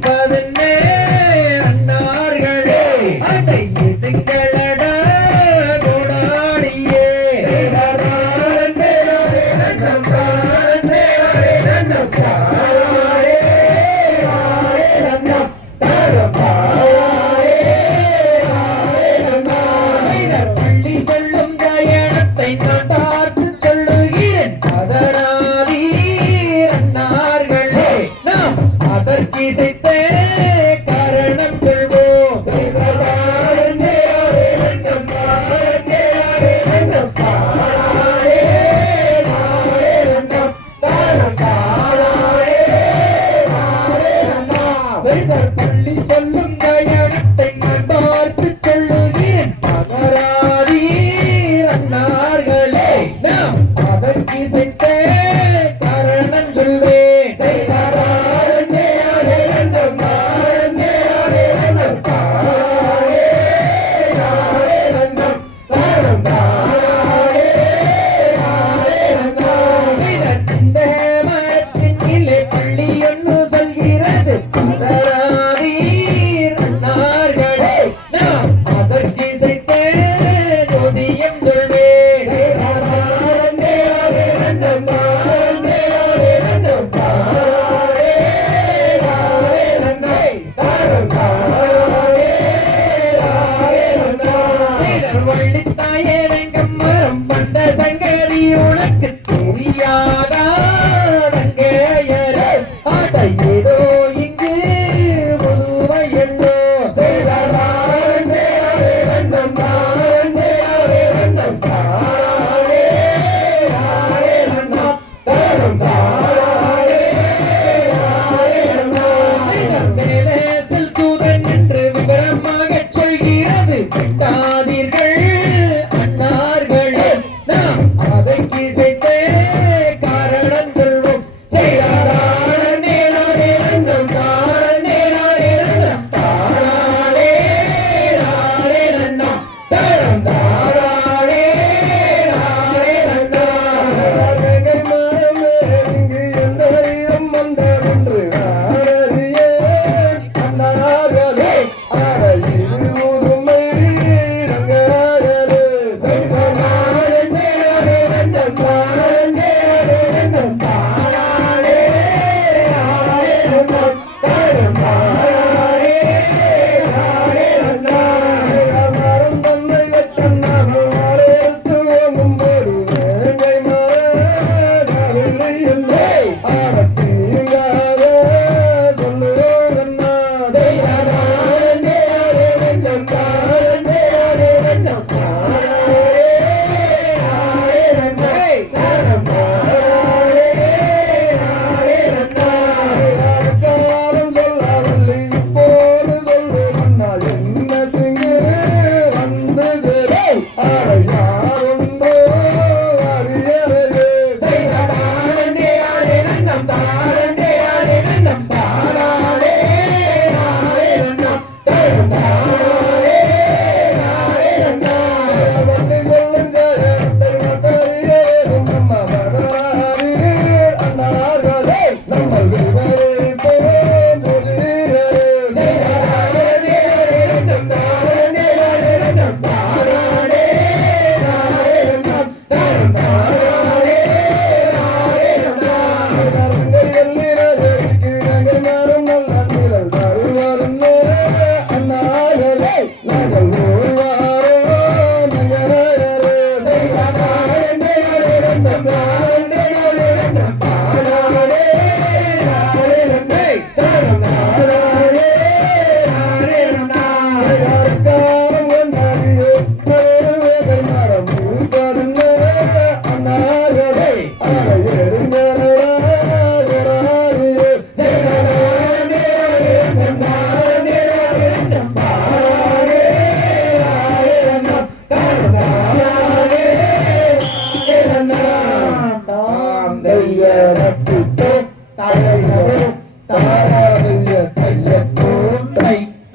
Padre வைத்தே காரணம் கொள்வோம் பள்ளி சொல்லும் கயணத்தை நான் பார்த்துக் கொள்ளுகிறேன். எனக்கு தெரியாதா Agora. Yeah.